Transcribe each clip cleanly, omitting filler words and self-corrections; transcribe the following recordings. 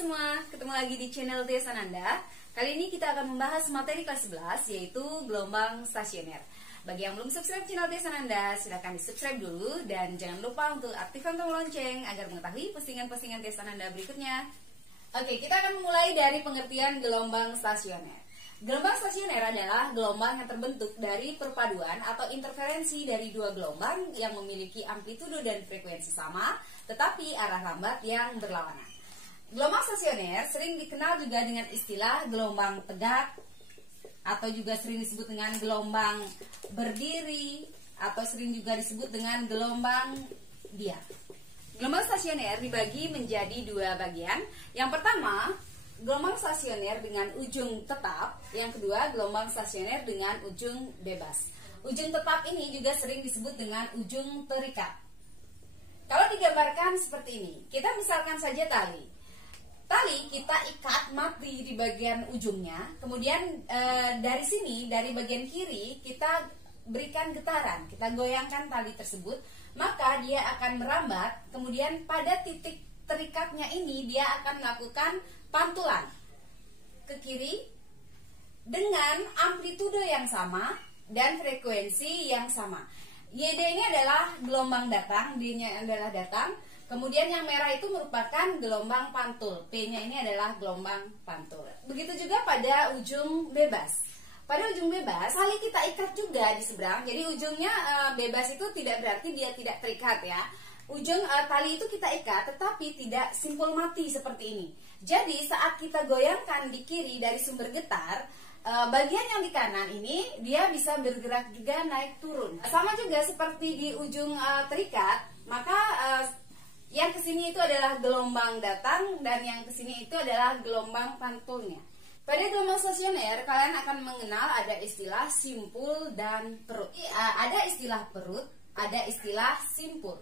semua, ketemu lagi di channel Tia Sananda. Kali ini kita akan membahas materi kelas 11, yaitu gelombang stasioner. Bagi yang belum subscribe channel Tia Sananda, silahkan di subscribe dulu. Dan jangan lupa untuk aktifkan tombol lonceng agar mengetahui postingan-postingan Tia Sananda berikutnya. Oke, kita akan mulai dari pengertian gelombang stasioner. Gelombang stasioner adalah gelombang yang terbentuk dari perpaduan atau interferensi dari dua gelombang yang memiliki amplitudo dan frekuensi sama, tetapi arah lambat yang berlawanan. Gelombang stasioner sering dikenal juga dengan istilah gelombang tegak, atau juga sering disebut dengan gelombang berdiri, atau sering juga disebut dengan gelombang diam. Gelombang stasioner dibagi menjadi dua bagian. Yang pertama, gelombang stasioner dengan ujung tetap. Yang kedua, gelombang stasioner dengan ujung bebas. Ujung tetap ini juga sering disebut dengan ujung terikat. Kalau digambarkan seperti ini, kita misalkan saja tali. Tali kita ikat mati di bagian ujungnya, kemudian dari sini, dari bagian kiri kita berikan getaran, kita goyangkan tali tersebut, maka dia akan merambat, kemudian pada titik terikatnya ini dia akan melakukan pantulan ke kiri dengan amplitudo yang sama dan frekuensi yang sama. YD ini adalah gelombang datang, D-nya adalah datang. Kemudian yang merah itu merupakan gelombang pantul, P-nya ini adalah gelombang pantul. Begitu juga pada ujung bebas. Pada ujung bebas, tali kita ikat juga di seberang. Jadi ujungnya bebas itu tidak berarti dia tidak terikat ya. Ujung tali itu kita ikat, tetapi tidak simpul mati seperti ini. Jadi saat kita goyangkan di kiri dari sumber getar, bagian yang di kanan ini dia bisa bergerak juga naik turun. Sama juga seperti di ujung terikat, maka yang kesini itu adalah gelombang datang dan yang kesini itu adalah gelombang pantulnya. Pada gelombang stasioner kalian akan mengenal ada istilah simpul dan perut. Ada istilah perut, ada istilah simpul.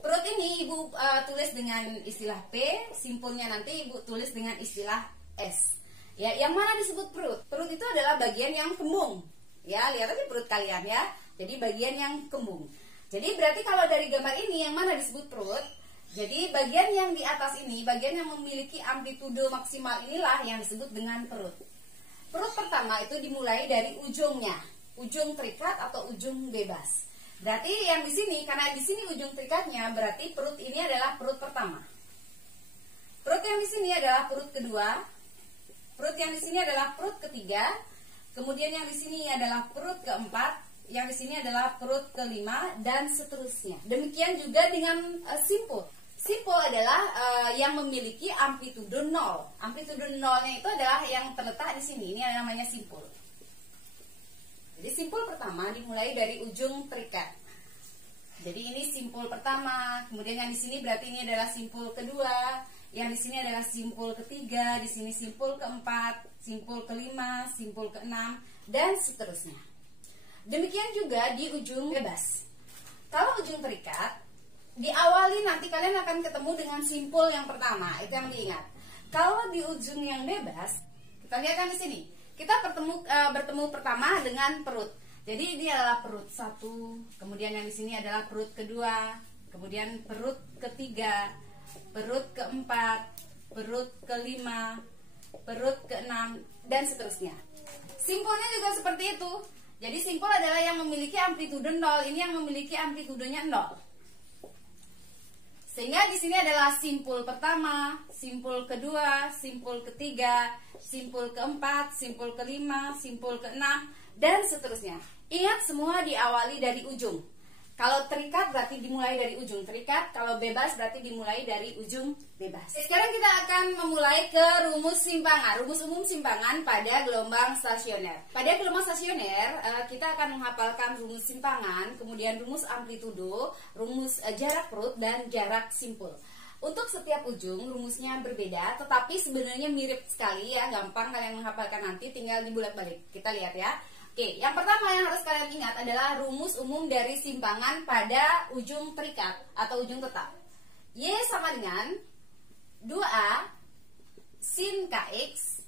Perut ini ibu tulis dengan istilah P, simpulnya nanti ibu tulis dengan istilah S. Ya, yang mana disebut perut? Perut itu adalah bagian yang kembung. Ya, lihat aja perut kalian ya. Jadi bagian yang kembung. Jadi berarti kalau dari gambar ini yang mana disebut perut? Jadi bagian yang di atas ini, bagian yang memiliki amplitudo maksimal inilah yang disebut dengan perut. Perut pertama itu dimulai dari ujungnya, ujung terikat atau ujung bebas. Berarti yang di sini, karena di sini ujung terikatnya, berarti perut ini adalah perut pertama. Perut yang di sini adalah perut kedua. Perut yang di sini adalah perut ketiga. Kemudian yang di sini adalah perut keempat. Yang di sini adalah perut kelima dan seterusnya. Demikian juga dengan simpul. Simpul adalah yang memiliki amplitudo 0. Amplitudo 0-nya itu adalah yang terletak di sini. Ini namanya simpul. Jadi simpul pertama dimulai dari ujung terikat. Jadi ini simpul pertama. Kemudian yang di sini berarti ini adalah simpul kedua. Yang di sini adalah simpul ketiga. Di sini simpul keempat, simpul kelima, simpul keenam dan seterusnya. Demikian juga di ujung bebas. Kalau ujung terikat, diawali nanti kalian akan ketemu dengan simpul yang pertama, itu yang diingat. Kalau di ujung yang bebas, kita lihat kan di sini, kita bertemu pertama dengan perut. Jadi ini adalah perut satu, kemudian yang di sini adalah perut kedua, kemudian perut ketiga, perut keempat, perut kelima, perut keenam dan seterusnya. Simpulnya juga seperti itu. Jadi simpul adalah yang memiliki amplitudo 0, ini yang memiliki amplitudonya 0. Sehingga di sini adalah simpul pertama, simpul kedua, simpul ketiga, simpul keempat, simpul kelima, simpul keenam dan seterusnya. Ingat semua diawali dari ujung. Kalau terikat berarti dimulai dari ujung terikat, kalau bebas berarti dimulai dari ujung bebas. Sekarang kita akan memulai ke rumus simpangan, rumus umum simpangan pada gelombang stasioner. Pada gelombang stasioner kita akan menghafalkan rumus simpangan, kemudian rumus amplitudo, rumus jarak perut dan jarak simpul. Untuk setiap ujung rumusnya berbeda, tetapi sebenarnya mirip sekali ya, gampang kalian menghafalkan nanti, tinggal dibolak-balik. Kita lihat ya. Oke, yang pertama yang harus kalian ingat adalah rumus umum dari simpangan pada ujung terikat atau ujung tetap. Y sama dengan 2A sin Kx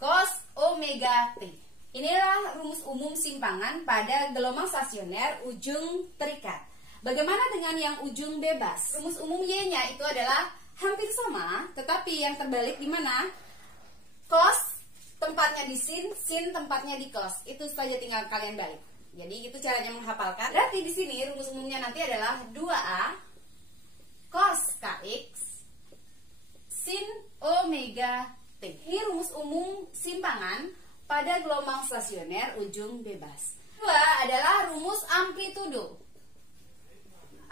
cos omega T. Inilah rumus umum simpangan pada gelombang stasioner ujung terikat. Bagaimana dengan yang ujung bebas? Rumus umum Y-nya itu adalah hampir sama, tetapi yang terbalik di mana? Cos tempatnya di sin tempatnya di cos. Itu saja, tinggal kalian balik. Jadi itu caranya menghafalkan. Berarti di sini rumus umumnya nanti adalah 2A cos kx sin omega t. Ini rumus umum simpangan pada gelombang stasioner ujung bebas. Kedua adalah rumus amplitudo.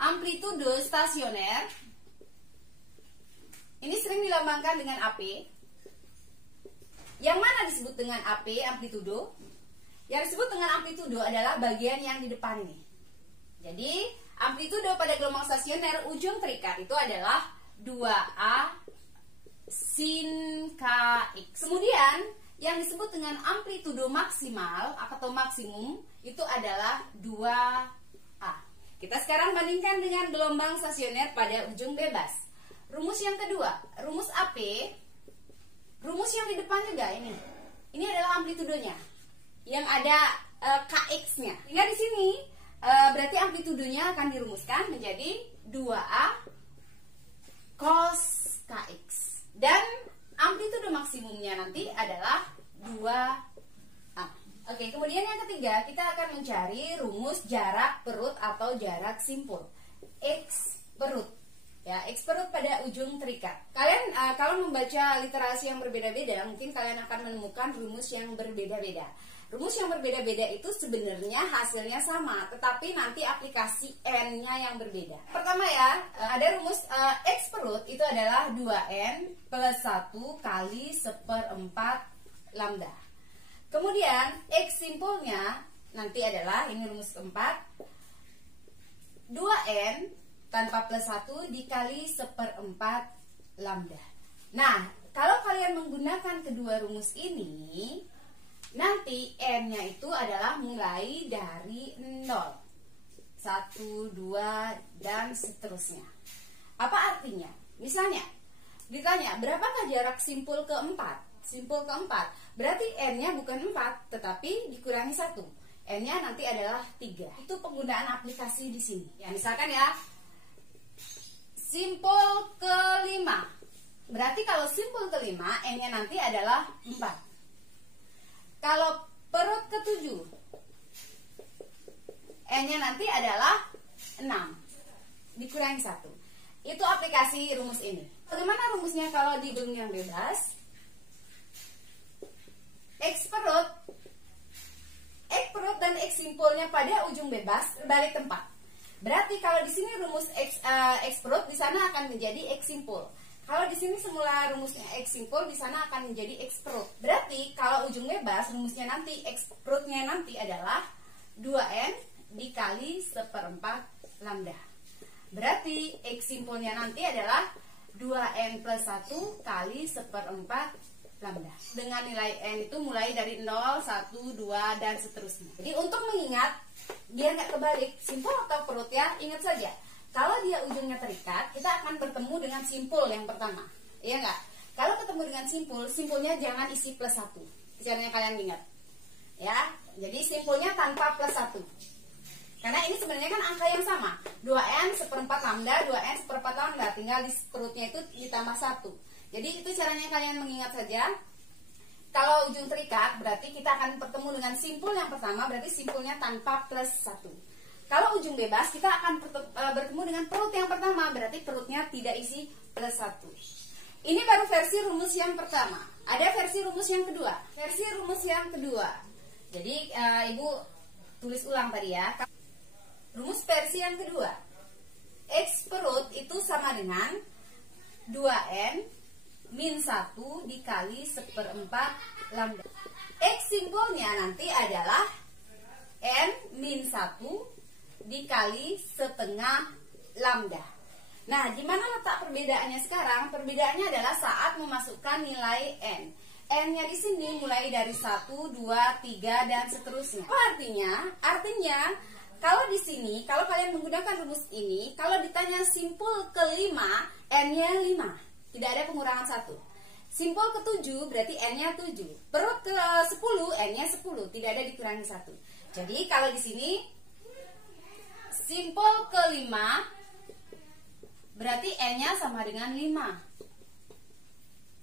Amplitudo stasioner ini sering dilambangkan dengan AP. Yang mana disebut dengan AP, amplitudo? Yang disebut dengan amplitudo adalah bagian yang di depan ini. Jadi, amplitudo pada gelombang stasioner ujung terikat itu adalah 2A sin kx. Kemudian, yang disebut dengan amplitudo maksimal atau maksimum itu adalah 2A. Kita sekarang bandingkan dengan gelombang stasioner pada ujung bebas. Rumus yang kedua, rumus AP. Rumus yang di depan juga ini. Ini adalah amplitudonya yang ada kx-nya. Hingga di sini berarti amplitudonya akan dirumuskan menjadi 2A cos kx. Dan amplitudo maksimumnya nanti adalah 2A. Oke, kemudian yang ketiga kita akan mencari rumus jarak perut atau jarak simpul. X perut. Ya, X perut pada ujung terikat. Kalian kalau membaca literasi yang berbeda-beda, mungkin kalian akan menemukan rumus yang berbeda-beda. Rumus yang berbeda-beda itu sebenarnya hasilnya sama, tetapi nanti aplikasi N-nya yang berbeda. Pertama ya, ada rumus X perut itu adalah 2N plus 1 kali 1/4 lambda. Kemudian X simpulnya nanti adalah, ini rumus keempat, 2N tanpa plus 1 dikali 1/4 lambda. Nah, kalau kalian menggunakan kedua rumus ini, nanti N-nya itu adalah mulai dari 0, 1, 2, dan seterusnya. Apa artinya? Misalnya, ditanya, berapakah jarak simpul keempat? Simpul keempat, berarti N-nya bukan 4, tetapi dikurangi 1. N-nya nanti adalah 3. Itu penggunaan aplikasi di sini. Ya, misalkan ya, simpul kelima. Berarti kalau simpul kelima, N-nya nanti adalah 4. Kalau perut ke-7, N-nya nanti adalah 6. Dikurangi 1. Itu aplikasi rumus ini. Bagaimana rumusnya kalau di gelombang bebas? X perut dan X simpulnya pada ujung bebas berbalik tempat. Berarti kalau di sini rumus X perut, di sana akan menjadi X simpul. Kalau di sini semula rumusnya X simpul, di sana akan menjadi X perut. Berarti kalau ujung bebas, rumusnya nanti X perutnya nanti adalah 2N dikali 1/4 lambda. Berarti X simpulnya nanti adalah 2N plus 1 kali 1/4 lambda. Dengan nilai N itu mulai dari 0, 1, 2, dan seterusnya. Jadi untuk mengingat, biar nggak kebalik, simpul atau perut ya, ingat saja. Kalau dia ujungnya terikat, kita akan bertemu dengan simpul yang pertama. Iya nggak? Kalau ketemu dengan simpul, simpulnya jangan isi plus 1. Caranya kalian ingat. Ya, jadi simpulnya tanpa plus 1. Karena ini sebenarnya kan angka yang sama. 2N 1/4 lambda, 2N 1/4 lambda. Tinggal di perutnya itu ditambah 1. Jadi itu caranya kalian mengingat saja. Kalau ujung terikat, berarti kita akan bertemu dengan simpul yang pertama, berarti simpulnya tanpa plus 1. Kalau ujung bebas, kita akan bertemu dengan perut yang pertama, berarti perutnya tidak isi plus 1. Ini baru versi rumus yang pertama. Ada versi rumus yang kedua. Versi rumus yang kedua. Jadi Ibu tulis ulang tadi ya. Rumus versi yang kedua. X perut itu sama dengan 2N min 1 dikali 1/4 lambda. X simpulnya nanti adalah N min 1 dikali setengah lambda. Nah, di mana letak perbedaannya sekarang? Perbedaannya adalah saat memasukkan nilai N. N-nya di sini mulai dari 1, 2, 3, dan seterusnya. Apa artinya? Artinya, kalau di sini, kalau kalian menggunakan rumus ini, kalau ditanya simpul kelima, N-nya 5. Tidak ada pengurangan 1. Simpul ke-7 berarti N-nya 7. Perut ke-10, N-nya 10. Tidak ada dikurangi 1. Jadi, kalau di sini simpul kelima berarti N-nya sama dengan 5.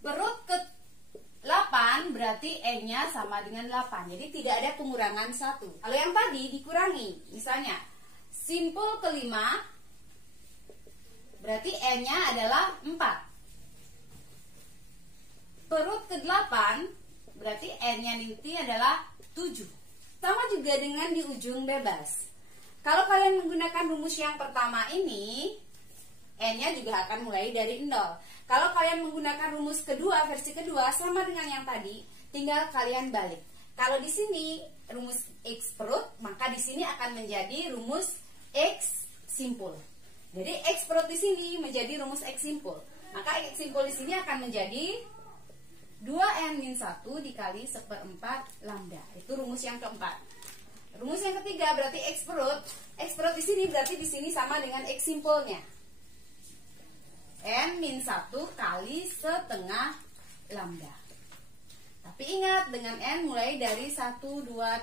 Perut ke-8 berarti N-nya sama dengan 8. Jadi tidak ada pengurangan 1. Kalau yang tadi dikurangi, misalnya simpul ke-5 berarti N-nya adalah 4. Perut ke-8 berarti N-nya nanti adalah 7. Sama juga dengan di ujung bebas. Kalau kalian menggunakan rumus yang pertama ini, N-nya juga akan mulai dari 0. Kalau kalian menggunakan rumus kedua, versi kedua, sama dengan yang tadi, tinggal kalian balik. Kalau di sini rumus X perut, maka di sini akan menjadi rumus X simpul. Jadi X perut di sini menjadi rumus X simpul. Maka X simpul di sini akan menjadi 2N-1 dikali 1/4 lambda. Itu rumus yang keempat. Rumus yang ketiga berarti X perut. X perut di sini berarti di sini sama dengan X simpulnya. N-1 kali setengah lambda. Tapi ingat, dengan N mulai dari 1, 2,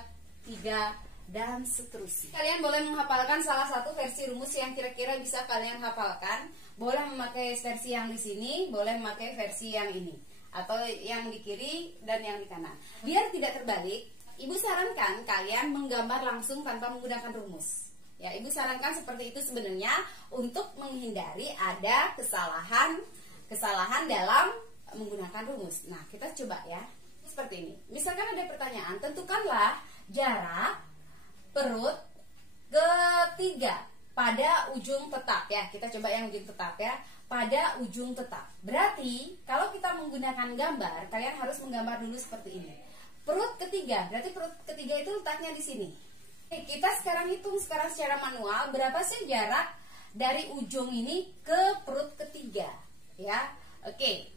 3, dan seterusnya. Kalian boleh menghafalkan salah satu versi rumus yang kira-kira bisa kalian hafalkan. Boleh memakai versi yang di sini, boleh memakai versi yang ini, atau yang di kiri dan yang di kanan. Biar tidak terbalik, Ibu sarankan kalian menggambar langsung tanpa menggunakan rumus. Ya, Ibu sarankan seperti itu sebenarnya untuk menghindari ada kesalahan dalam menggunakan rumus. Nah, kita coba ya. Seperti ini. Misalkan ada pertanyaan, tentukanlah jarak perut ketiga pada ujung tetap ya. Kita coba yang ujung tetap ya. Pada ujung tetap. Berarti kalau kita menggunakan gambar, kalian harus menggambar dulu seperti ini. Perut ketiga, berarti perut ketiga itu letaknya di sini. Kita sekarang hitung secara manual berapa sih jarak dari ujung ini ke perut ketiga ya. Oke.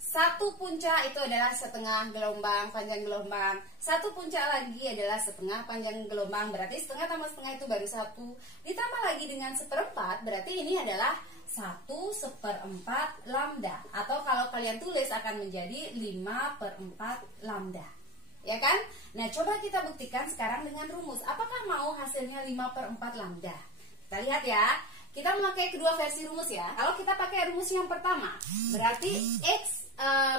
Satu puncak itu adalah setengah gelombang panjang gelombang. Satu puncak lagi adalah setengah panjang gelombang. Berarti setengah tambah setengah itu baru 1. Ditambah lagi dengan 1/4 berarti ini adalah 1/4 lambda. Atau kalau kalian tulis akan menjadi 5/4 lambda. Ya kan? Nah, coba kita buktikan sekarang dengan rumus. Apakah mau hasilnya 5/4 lambda? Kita lihat ya. Kita memakai kedua versi rumus ya. Kalau kita pakai rumus yang pertama, berarti X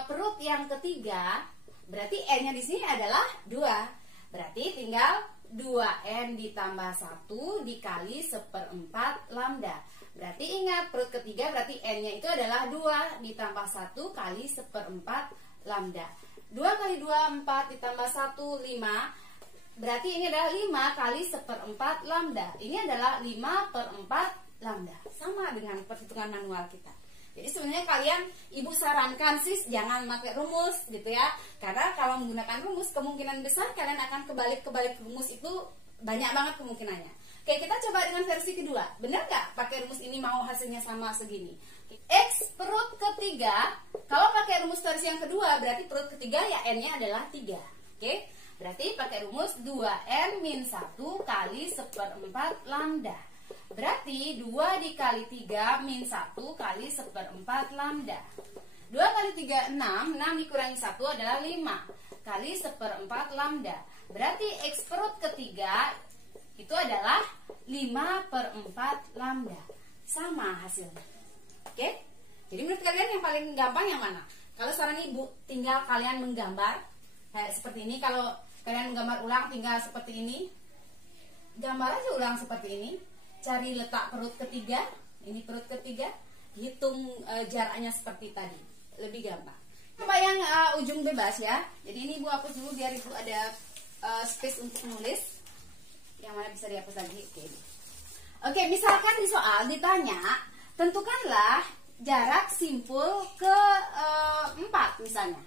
perut yang ketiga, berarti N-nya di sini adalah 2. Berarti tinggal 2N ditambah 1 dikali 1/4 lambda. Berarti ingat, perut ketiga berarti N-nya itu adalah 2 ditambah 1 kali 1/4 lambda. 2 kali 2, 4 ditambah 1, 5. Berarti ini adalah 5 kali 1/4 lambda. Ini adalah 5/4 lambda. Sama dengan perhitungan manual kita. Jadi sebenarnya kalian, Ibu sarankan sih jangan pakai rumus gitu ya. Karena kalau menggunakan rumus, kemungkinan besar kalian akan kebalik rumus itu banyak banget kemungkinannya. Oke, kita coba dengan versi kedua. Benar nggak pakai rumus ini mau hasilnya sama segini? X perut ketiga, kalau pakai rumus versi yang kedua berarti perut ketiga ya N-nya adalah 3. Oke, berarti pakai rumus 2N-1 kali 1/4 lambda. Berarti 2 dikali 3 min 1 kali 1/4 lambda. 2 kali 3, 6. 6 dikurangi 1 adalah 5 kali 1/4 lambda. Berarti X perut ketiga itu adalah 5/4 lambda. Sama hasilnya. Oke, jadi menurut kalian yang paling gampang yang mana? Kalau saran Ibu, tinggal kalian menggambar kayak seperti ini. Kalau kalian menggambar ulang, tinggal seperti ini. Gambar aja ulang seperti ini. Cari letak perut ketiga. Ini perut ketiga. Hitung jaraknya seperti tadi. Lebih gampang. Coba yang ujung bebas ya. Jadi ini Ibu hapus dulu biar Ibu ada space untuk nulis. Yang mana bisa dihapus lagi. Oke, misalkan di soal ditanya, tentukanlah jarak simpul ke-4 misalnya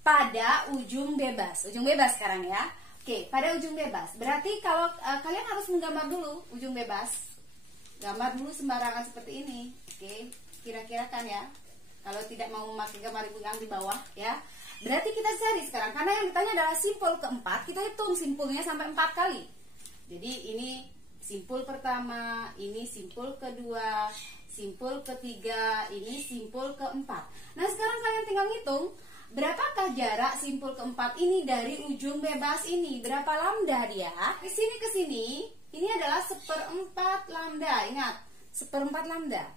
pada ujung bebas. Ujung bebas sekarang ya. Oke, pada ujung bebas. Berarti kalau kalian harus menggambar dulu ujung bebas. Gambar dulu sembarangan seperti ini. Oke, kira-kira kan ya. Kalau tidak mau memakai gambar Ibu yang di bawah ya. Berarti kita cari sekarang, karena yang ditanya adalah simpul ke-4, kita hitung simpulnya sampai 4 kali. Jadi ini simpul pertama, ini simpul kedua, simpul ketiga, ini simpul keempat. Nah, sekarang kalian tinggal ngitung berapakah jarak simpul keempat ini dari ujung bebas ini. Berapa lambda dia? Di sini ke sini, ini adalah 1/4 lambda. Ingat, 1/4 lambda.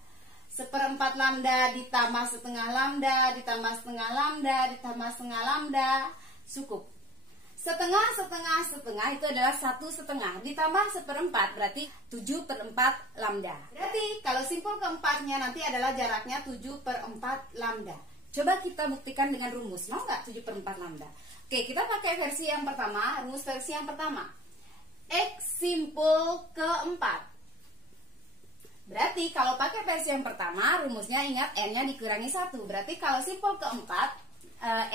1/4 lambda ditambah setengah lambda ditambah setengah lambda ditambah setengah lambda, cukup. Setengah itu adalah 1/2 ditambah 1/4 berarti 7/4 lambda. Berarti kalau simpul keempatnya nanti adalah jaraknya 7/4 lambda. Coba kita buktikan dengan rumus, mau nggak 7/4 lambda? Oke, kita pakai versi yang pertama, rumus versi yang pertama. X simpul keempat. Berarti kalau pakai versi yang pertama, rumusnya ingat n-nya dikurangi 1. Berarti kalau simpul keempat,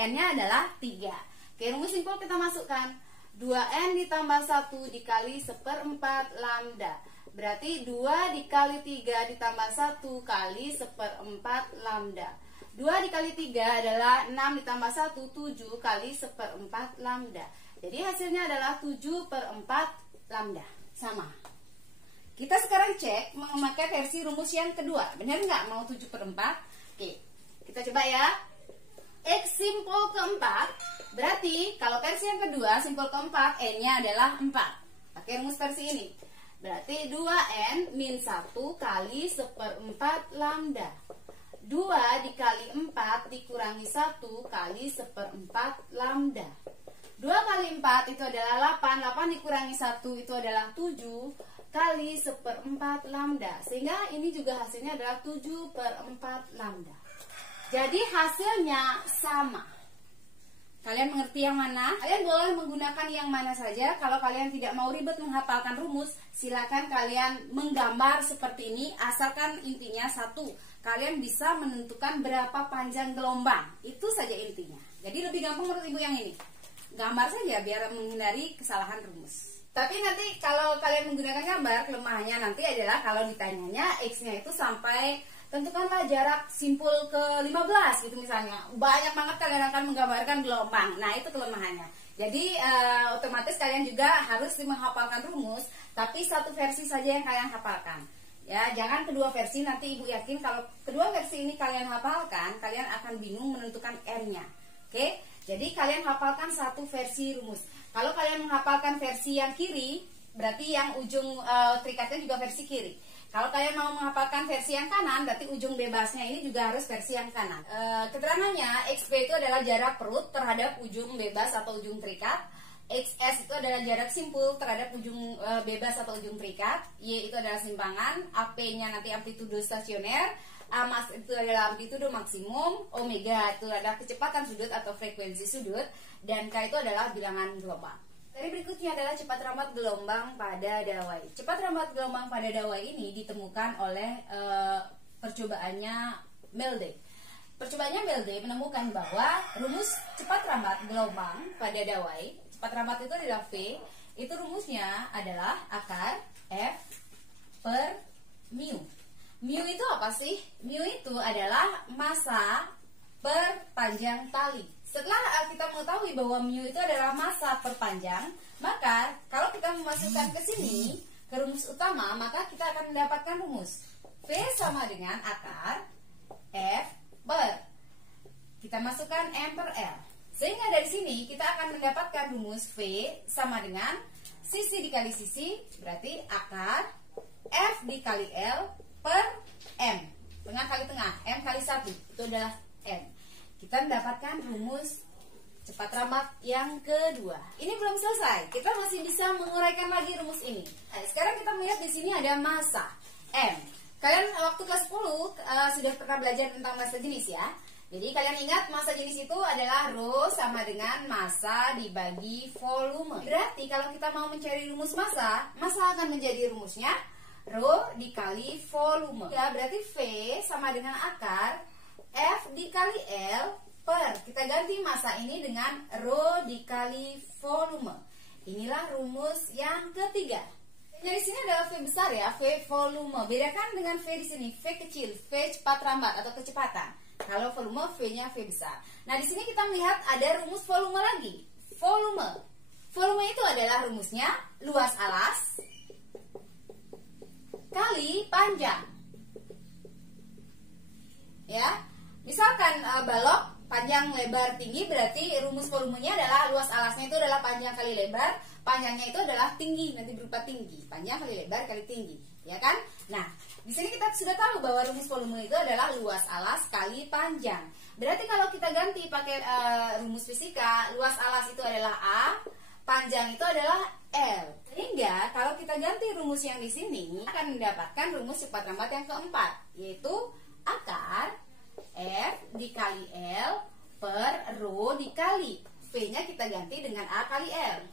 n-nya adalah 3. Oke, rumus simpul kita masukkan. 2n ditambah 1 dikali 1/4 lambda. Berarti 2 dikali 3 ditambah 1 kali 1/4 lambda. 2 dikali 3 adalah 6 ditambah 1, 7 kali 1/4 lambda. Jadi hasilnya adalah 7/4 lambda. Sama. Kita sekarang cek memakai versi rumus yang kedua. Benar nggak mau 7/4? Oke, kita coba ya. X simpul keempat. Berarti kalau versi yang kedua simpul keempat n-nya adalah 4. Pakai rumus versi ini. Berarti 2n min 1 kali 1/4 lambda. 2 dikali 4 dikurangi 1 kali 1/4 lambda. 2 kali 4 itu adalah 8. 8 dikurangi 1 itu adalah 7 kali 1/4 lambda. Sehingga ini juga hasilnya adalah 7/4 lambda. Jadi hasilnya sama. Kalian mengerti yang mana? Kalian boleh menggunakan yang mana saja. Kalau kalian tidak mau ribet menghafalkan rumus, silakan kalian menggambar seperti ini. Asalkan intinya satu, kalian bisa menentukan berapa panjang gelombang. Itu saja intinya. Jadi lebih gampang menurut ibu yang ini. Gambar saja biar menghindari kesalahan rumus. Tapi nanti kalau kalian menggunakan gambar, kelemahannya nanti adalah kalau ditanyanya X-nya itu sampai, tentukanlah jarak simpul ke 15 gitu misalnya. Banyak banget kalian akan menggambarkan gelombang. Nah, itu kelemahannya. Jadi otomatis kalian juga harus menghafalkan rumus, tapi satu versi saja yang kalian hafalkan. Ya, jangan kedua versi, nanti ibu yakin kalau kedua versi ini kalian hafalkan, kalian akan bingung menentukan n-nya. Oke? Jadi kalian hafalkan satu versi rumus. Kalau kalian menghafalkan versi yang kiri, berarti yang ujung terikatnya juga versi kiri. Kalau kalian mau menghafalkan versi yang kanan, berarti ujung bebasnya ini juga harus versi yang kanan. Keterangannya, XP itu adalah jarak perut terhadap ujung bebas atau ujung terikat. XS itu adalah jarak simpul terhadap ujung bebas atau ujung terikat. Y itu adalah simpangan. AP-nya nanti amplitudo stasioner. A mas itu adalah amplitudo maksimum. Omega itu adalah kecepatan sudut atau frekuensi sudut. Dan K itu adalah bilangan gelombang. Dari berikutnya adalah cepat rambat gelombang pada dawai. Cepat rambat gelombang pada dawai ini ditemukan oleh percobaannya Melde. Percobaannya Melde menemukan bahwa rumus cepat rambat gelombang pada dawai, cepat rambat itu adalah V, itu rumusnya adalah akar F per mu. Mu itu apa sih? Mu itu adalah massa per panjang tali. Setelah kita mengetahui bahwa mu itu adalah massa per panjang, maka kalau kita memasukkan ke sini, ke rumus utama, maka kita akan mendapatkan rumus V sama dengan akar F per, kita masukkan M per L. Sehingga dari sini kita akan mendapatkan rumus V sama dengan sisi dikali sisi, berarti akar F dikali L per M. Tengah kali tengah, M kali 1, itu adalah M. Kita mendapatkan rumus cepat rambat yang kedua. Ini belum selesai. Kita masih bisa menguraikan lagi rumus ini. Nah, sekarang kita melihat di sini ada massa M. Kalian waktu kelas 10 sudah pernah belajar tentang massa jenis ya. Jadi kalian ingat massa jenis itu adalah rho sama dengan massa dibagi volume. Berarti kalau kita mau mencari rumus massa, massa akan menjadi rumusnya rho dikali volume. Ya, berarti V sama dengan akar F dikali L per, kita ganti massa ini dengan rho dikali volume. Inilah rumus yang ketiga. Jadi sini adalah V besar ya, V volume. Bedakan dengan V di sini, V kecil, V cepat rambat atau kecepatan. Kalau volume, V-nya V besar. Nah, di sini kita melihat ada rumus volume lagi. Volume. Volume itu adalah rumusnya luas alas kali panjang. Ya. Misalkan balok panjang lebar tinggi, berarti rumus volumenya adalah luas alasnya itu adalah panjang kali lebar, panjangnya itu adalah tinggi, nanti berupa tinggi, panjang kali lebar kali tinggi, ya kan? Nah, Di sini kita sudah tahu bahwa rumus volume itu adalah luas alas kali panjang. Berarti kalau kita ganti pakai rumus fisika, luas alas itu adalah A, panjang itu adalah L. Sehingga kalau kita ganti rumus yang di sini akan mendapatkan rumus cepat lambat yang keempat, yaitu akar F dikali L per rho dikali V-nya kita ganti dengan A kali L.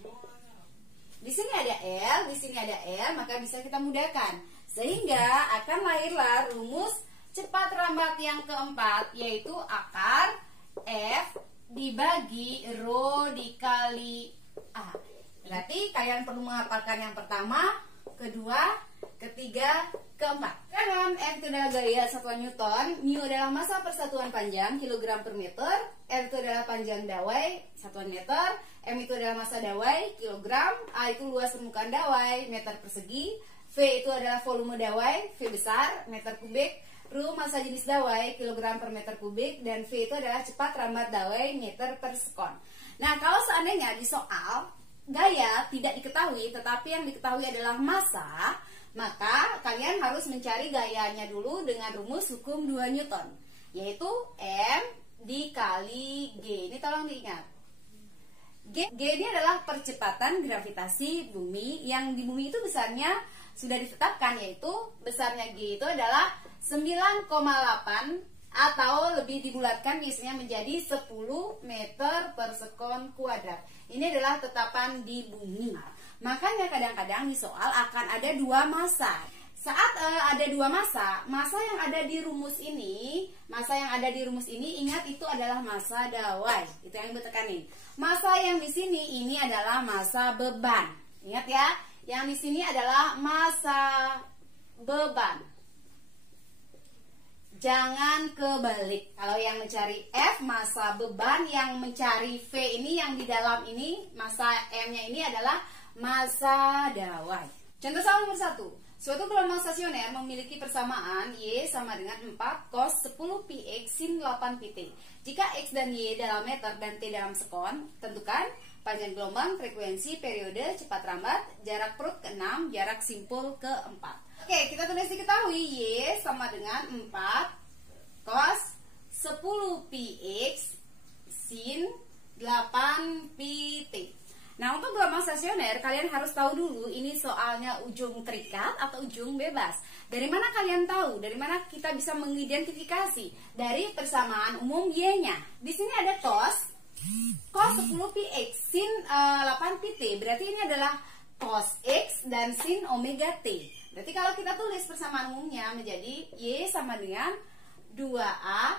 Di sini ada L, di sini ada L, maka bisa kita mudahkan. Sehingga akan lahirlah rumus cepat lambat yang keempat, yaitu akar F dibagi rho dikali A. Berarti kalian perlu menghafalkan yang pertama, kedua, ketiga, keempat. Karena F itu adalah gaya satuan Newton, mu adalah massa persatuan panjang kilogram per meter, R itu adalah panjang dawai satuan meter, M itu adalah massa dawai kilogram, A itu luas permukaan dawai meter persegi, V itu adalah volume dawai, V besar, meter kubik, rho massa jenis dawai, kilogram per meter kubik, dan V itu adalah cepat lambat dawai, meter per sekon. Nah, kalau seandainya di soal gaya tidak diketahui, tetapi yang diketahui adalah massa, maka kalian harus mencari gayanya dulu dengan rumus hukum 2 Newton, yaitu M dikali G. Ini tolong diingat. G ini adalah percepatan gravitasi bumi, yang di bumi itu besarnya sudah ditetapkan, yaitu besarnya G itu adalah 9,8 atau lebih dibulatkan biasanya menjadi 10 meter per sekon kuadrat. Ini adalah tetapan di bumi. Makanya kadang-kadang di soal akan ada dua massa. Saat ada dua massa yang ada di rumus ini, ingat itu adalah massa dawai. Itu yang Ibu tekanin. Massa yang di sini ini adalah massa beban. Ingat ya. Yang di sini adalah massa beban. Jangan kebalik. Kalau yang mencari F massa beban, yang mencari V ini yang di dalam ini, massa M-nya ini adalah massa dawai. Contoh soal nomor 1. Suatu gelombang stasioner memiliki persamaan Y sama dengan 4 cos 10 px sin 8 pt. Jika X dan Y dalam meter dan T dalam sekon, tentukan panjang gelombang, frekuensi, periode, cepat lambat, jarak perut ke-6, jarak simpul ke-4. Oke, kita tulis diketahui Y sama dengan 4 cos 10 px sin 8 pt. Nah, untuk gelombang stasioner, kalian harus tahu dulu ini soalnya ujung terikat atau ujung bebas. Dari mana kalian tahu? Dari mana kita bisa mengidentifikasi? Dari persamaan umum Y-nya. Di sini ada cos 10 px sin 8 pt. Berarti ini adalah cos x dan sin omega t. Berarti kalau kita tulis persamaan umumnya menjadi Y sama dengan 2A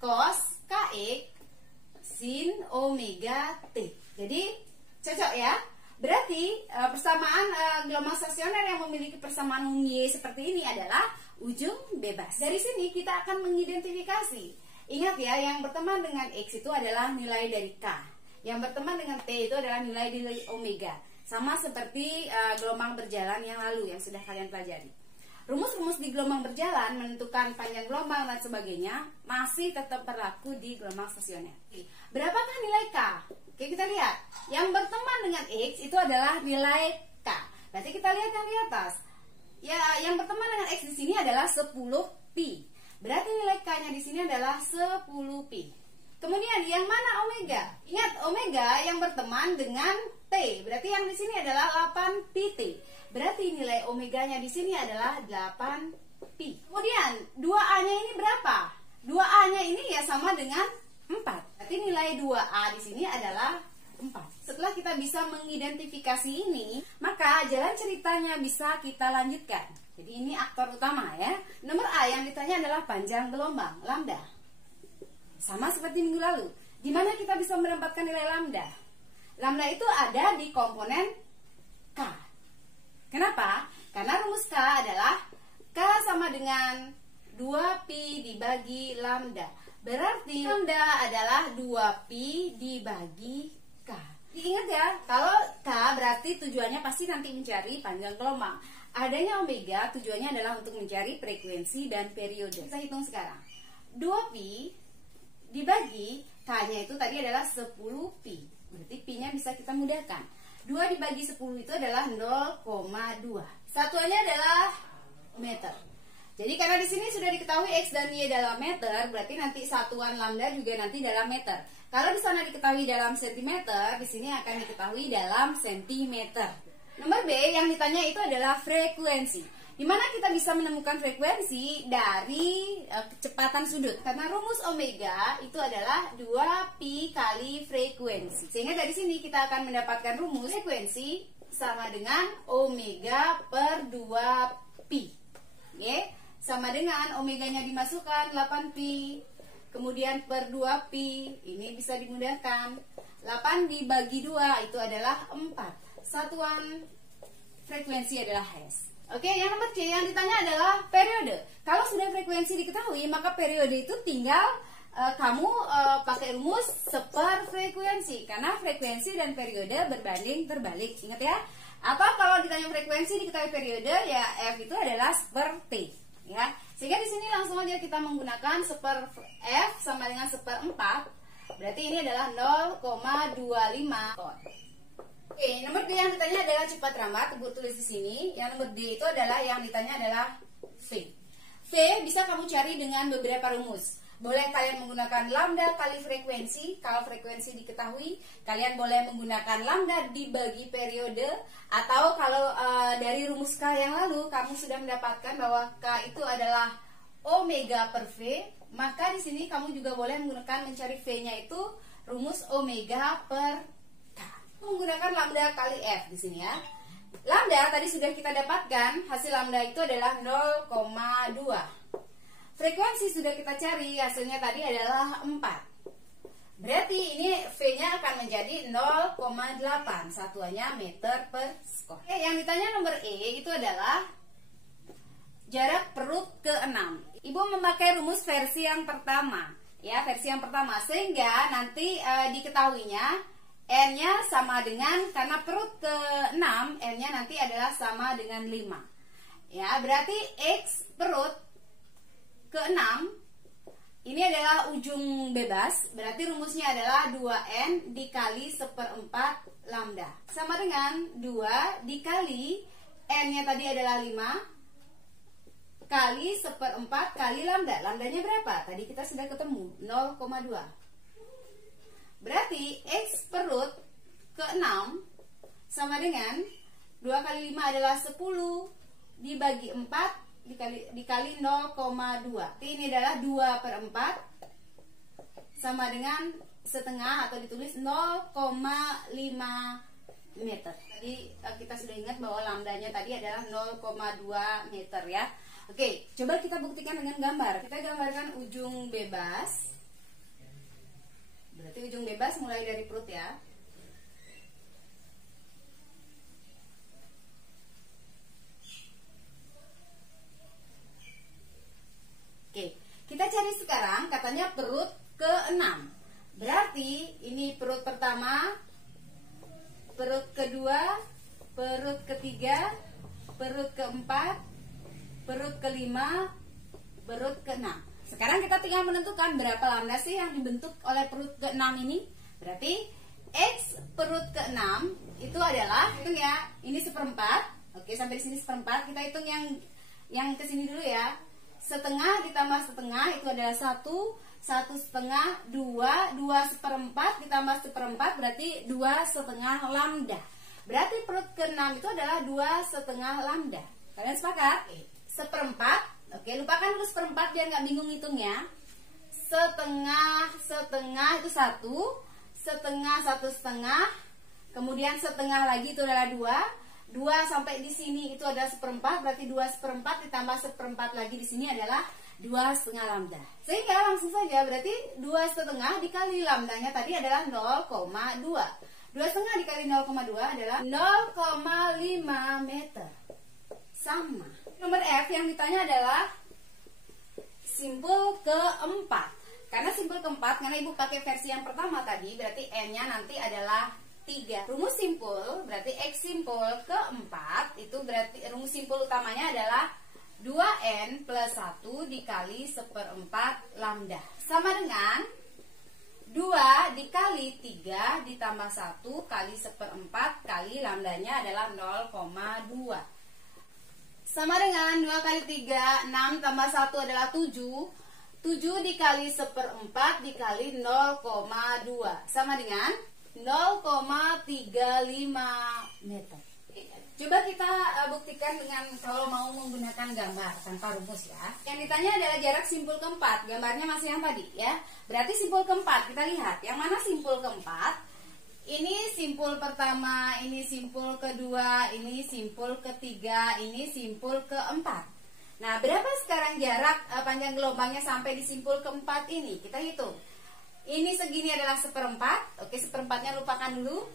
cos kx sin omega t. Jadi cocok ya. Berarti persamaan gelombang stasioner yang memiliki persamaan umum Y seperti ini adalah ujung bebas. Dari sini kita akan mengidentifikasi. Ingat ya, yang berteman dengan X itu adalah nilai dari K. Yang berteman dengan T itu adalah nilai dari omega. Sama seperti gelombang berjalan yang lalu yang sudah kalian pelajari. Rumus-rumus di gelombang berjalan menentukan panjang gelombang dan sebagainya masih tetap berlaku di gelombang stasioner. Berapakah nilai K? Oke, kita lihat. Yang berteman dengan X itu adalah nilai K. Berarti kita lihat yang di atas. Ya, yang berteman dengan X di sini adalah 10 pi. Berarti nilai K-nya di sini adalah 10 pi. Kemudian yang mana omega? Ingat, omega yang berteman dengan T. Berarti yang di sini adalah 8 pi T. Berarti nilai omeganya di sini adalah 8 pi. Kemudian 2A-nya ini berapa? 2A-nya ini ya sama dengan 4. Berarti nilai 2A di sini adalah 4. Setelah kita bisa mengidentifikasi ini, maka jalan ceritanya bisa kita lanjutkan. Jadi ini aktor utama ya. Nomor A yang ditanya adalah panjang gelombang, lambda. Sama seperti minggu lalu. Di mana kita bisa mendapatkan nilai lambda? Lambda itu ada di komponen K. Kenapa? Karena rumus K adalah K sama dengan 2pi dibagi lambda. Berarti lambda adalah 2pi dibagi K. Ingat ya, kalau K berarti tujuannya pasti nanti mencari panjang gelombang. Adanya omega tujuannya adalah untuk mencari frekuensi dan periode. Kita hitung sekarang. 2pi dibagi K-nya itu tadi adalah 10 pi. Berarti pi-nya bisa kita mudahkan. 2 dibagi 10 itu adalah 0,2. Satuannya adalah meter. Jadi karena di sini sudah diketahui X dan Y dalam meter, berarti nanti satuan lambda juga nanti dalam meter. Kalau di sana diketahui dalam sentimeter, di sini akan diketahui dalam sentimeter. Nomor B yang ditanya itu adalah frekuensi. Di mana kita bisa menemukan frekuensi dari kecepatan sudut. Karena rumus omega itu adalah 2pi kali frekuensi. Sehingga dari sini kita akan mendapatkan rumus frekuensi sama dengan omega per 2pi. Oke? Sama dengan omeganya dimasukkan 8pi, kemudian per 2pi, ini bisa dimudahkan. 8 dibagi 2 itu adalah 4. Satuan frekuensi adalah Hz. Oke, yang nomor C yang ditanya adalah periode. Kalau sudah frekuensi diketahui, maka periode itu tinggal kamu pakai rumus seperfrekuensi. Karena frekuensi dan periode berbanding terbalik. Ingat ya? Atau kalau ditanya frekuensi diketahui periode, ya F itu adalah per T. Ya, sehingga di sini langsung aja kita menggunakan seper F sama dengan 1/4. Berarti ini adalah 0,25 ton. Oke, nomor D yang ditanya adalah cepat rambat, Ibu tulis di sini. Yang nomor D itu adalah yang ditanya adalah V. V bisa kamu cari dengan beberapa rumus. Boleh kalian menggunakan lambda kali frekuensi. Kalau frekuensi diketahui, kalian boleh menggunakan lambda dibagi periode. Atau kalau dari rumus K yang lalu kamu sudah mendapatkan bahwa K itu adalah omega per V, maka di sini kamu juga boleh menggunakan mencari V-nya itu rumus omega per K. Menggunakan lambda kali F di sini ya. Lambda tadi sudah kita dapatkan, hasil lambda itu adalah 0,2. Frekuensi sudah kita cari, hasilnya tadi adalah 4. Berarti ini V-nya akan menjadi 0,8. Satuannya meter per skor. Yang ditanya nomor E itu adalah jarak perut ke-6. Ibu memakai rumus versi yang pertama. Ya, versi yang pertama. Sehingga nanti diketahuinya N-nya sama dengan, karena perut ke-6, N-nya nanti adalah sama dengan 5. Ya, berarti X perut ke-6 ini adalah ujung bebas, berarti rumusnya adalah 2N dikali 1/4 lambda sama dengan 2 dikali N-nya tadi adalah 5 kali 1/4 kali lambda. Lambdanya berapa? Tadi kita sudah ketemu 0,2. Berarti X perut ke-6 sama dengan 2 kali 5 adalah 10 dibagi 4 dikali 0,2. Ini adalah 2/4 sama dengan setengah atau ditulis 0,5 meter. Tadi kita sudah ingat bahwa lambdanya tadi adalah 0,2 meter ya. Oke, coba kita buktikan dengan gambar. Kita gambarkan ujung bebas. Berarti ujung bebas mulai dari perut ya. Oke, kita cari sekarang katanya perut ke-6. Berarti ini perut pertama, perut kedua, perut ketiga, perut keempat, perut kelima, perut ke-6. Sekarang kita tinggal menentukan berapa lambda sih yang dibentuk oleh perut ke-6 ini. Berarti X perut ke-6 itu adalah, hitung ya, ini 1/4. Oke, sampai di sini 1/4. Kita hitung yang kesini dulu ya. Setengah ditambah setengah itu adalah 1, 1/2, 2, 2/4 ditambah 1/4 berarti 2/2 lambda. Berarti perut ke-6 itu adalah 2/2 lambda. Kalian sepakat? 1/4. Oke, lupakan dulu 1/4 biar nggak bingung hitungnya. Setengah itu 1, setengah 1/2, kemudian setengah lagi itu adalah 2 sampai di sini itu adalah 1/4, berarti 2/4 ditambah 1/4 lagi di sini adalah 2/2 lambda. Sehingga langsung saja berarti 2/2 dikali lambdanya tadi adalah 0,2. 2/2 dikali 0,2 adalah 0,5 meter. Sama. Nomor F yang ditanya adalah simpul keempat. Karena simpul keempat, karena ibu pakai versi yang pertama tadi, berarti N-nya nanti adalah 3. Rumus simpul berarti X simpul keempat itu berarti rumus simpul utamanya adalah 2N plus 1 dikali 1/4 lambda sama dengan 2 dikali 3 ditambah 1 kali 1/4 kali lambdanya adalah 0,2. Sama dengan 2 kali 3, 6 tambah 1 adalah 7. 7 dikali 1/4 dikali 0,2 sama dengan 0,35 meter. Coba kita buktikan dengan kalau mau menggunakan gambar tanpa rumus ya. Yang ditanya adalah jarak simpul keempat. Gambarnya masih yang tadi ya. Berarti simpul keempat kita lihat. Yang mana simpul keempat? Ini simpul pertama, ini simpul kedua, ini simpul ketiga, ini simpul keempat. Nah, berapa sekarang jarak panjang gelombangnya sampai di simpul keempat ini? Kita hitung. Ini segini adalah 1/4. Oke, 1/4-nya lupakan dulu.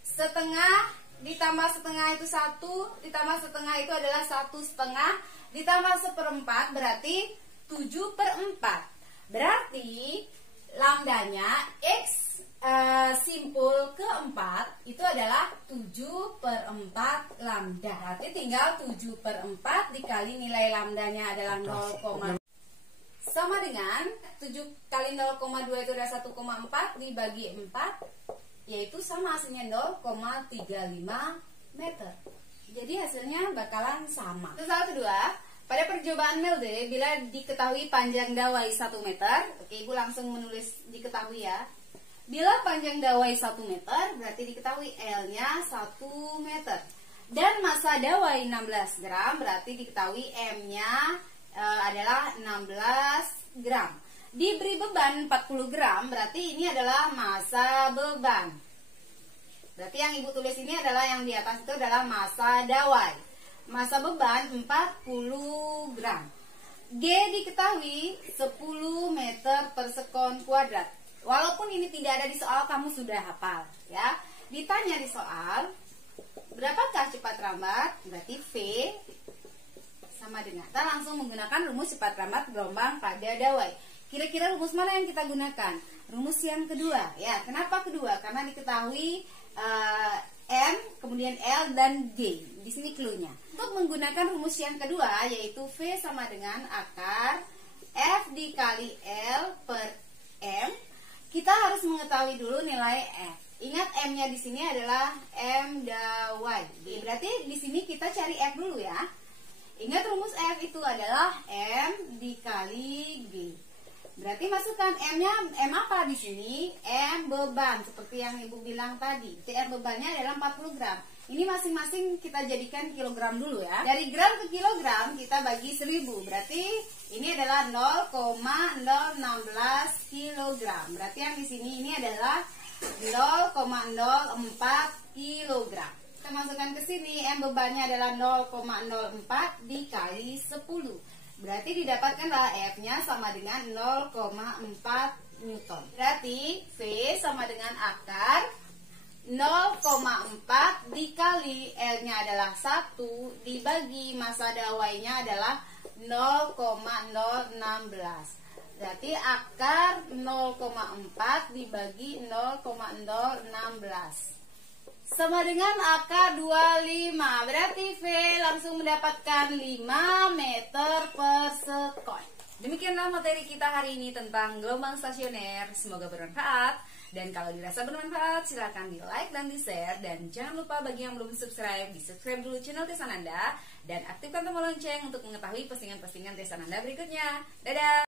Setengah ditambah setengah itu 1, ditambah setengah itu adalah 1/2, ditambah 1/4 berarti 7/4. Berarti lambdanya X simpul keempat itu adalah 7/4 lambda. Berarti tinggal 7/4 dikali nilai lambdanya adalah 0, sama dengan 7 kali 0,2 itu adalah 1,4 dibagi 4, yaitu sama hasilnya 0,35 meter. Jadi hasilnya bakalan sama. Soal kedua, pada percobaan Melde bila diketahui panjang dawai 1 meter, oke Ibu langsung menulis diketahui ya. Bila panjang dawai 1 meter, berarti diketahui L-nya 1 meter. Dan massa dawai 16 gram, berarti diketahui M-nya adalah 16 gram. Diberi beban 40 gram, berarti ini adalah massa beban. Berarti yang Ibu tulis ini adalah yang di atas itu adalah massa dawai. Massa beban 40 gram. G diketahui 10 meter per sekon kuadrat. Walaupun ini tidak ada di soal, kamu sudah hafal ya. Ditanya di soal, berapakah cepat rambat? Berarti V sama dengan, kita langsung menggunakan rumus cepat rambat gelombang pada dawai. Kira-kira rumus mana yang kita gunakan? Rumus yang kedua ya. Kenapa kedua? Karena diketahui M, kemudian L dan G. Di sini clue-nya. Untuk menggunakan rumus yang kedua yaitu V sama dengan akar F dikali L per M. Kita harus mengetahui dulu nilai F. Ingat M-nya di sini adalah M dawai. Berarti di sini kita cari F dulu ya. Ingat rumus F itu adalah M dikali G. Berarti masukkan M-nya, M apa di sini? M beban, seperti yang Ibu bilang tadi. M bebannya adalah 40 gram. Ini masing-masing kita jadikan kilogram dulu ya. Dari gram ke kilogram kita bagi 1000. Berarti ini adalah 0,016 kilogram. Berarti yang di sini ini adalah 0,04 kilogram. Kita masukkan ke sini, M bebannya adalah 0,04 dikali 10. Berarti didapatkanlah F-nya sama dengan 0,4 Newton. Berarti V sama dengan akar 0,4 dikali L-nya adalah 1 dibagi massa dawainya adalah 0,016. Berarti akar 0,4 dibagi 0,016 sama dengan akar 25. Berarti V langsung mendapatkan 5 meter per sekon. Demikianlah materi kita hari ini tentang gelombang stasioner. Semoga bermanfaat. Dan kalau dirasa bermanfaat, silakan di like dan di share. Dan jangan lupa bagi yang belum subscribe, di subscribe dulu channel Tes Ananda. Dan aktifkan tombol lonceng untuk mengetahui postingan-postingan Tes Ananda berikutnya. Dadah!